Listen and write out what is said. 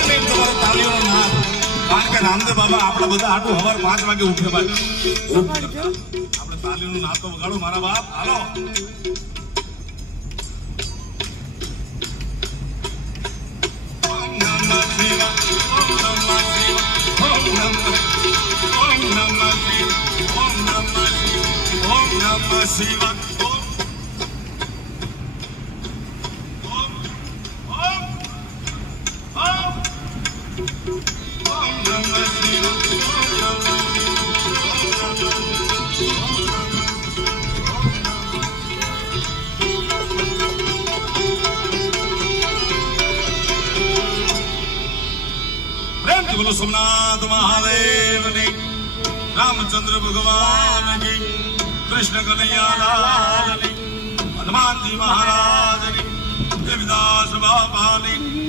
તમારો તાળીઓનો નાદ. કારણ કે રામદેવ બાબા આપણા બધા આટલું સવાર 5 વાગે ઉઠે ભાઈ. આપણે તાળીઓનો નાદ તો વગાડો મારા બાપ. હાલો. બોલો સોમનાથ મહાદેવ ની, રામચંદ્ર ભગવાન ની, કૃષ્ણ કનૈયા ની, હનુમાનજી મહારાજ ની, દેવીદાસ બાબા ની.